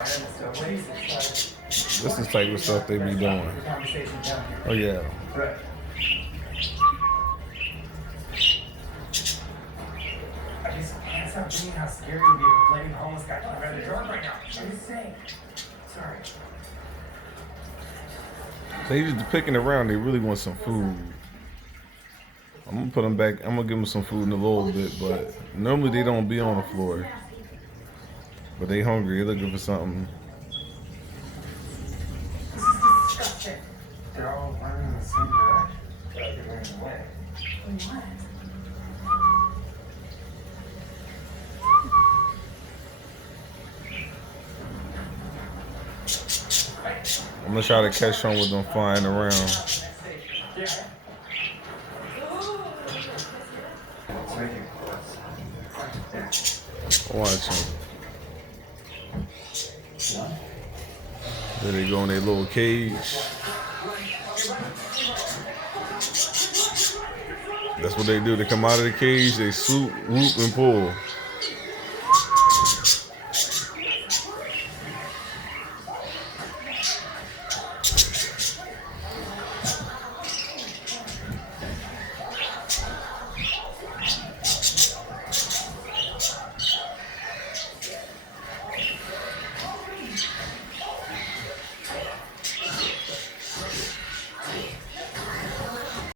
This is the type of stuff they be doing. Oh yeah. I just can't stop thinking how scary it would be if a flaming homeless guy came around the door right now. I'm just saying. Sorry. They just picking around. They really want some food. I'm gonna put them back. I'm gonna give them some food in a little bit, but normally they don't be on the floor. But they hungry. They're looking for something. This is disgusting. They're all running in the same direction. But they're running away. What? I'm gonna try to catch some with them flying around. Watch them. There they go in their little cage. That's what they do. They come out of the cage, they swoop, whoop, and pull.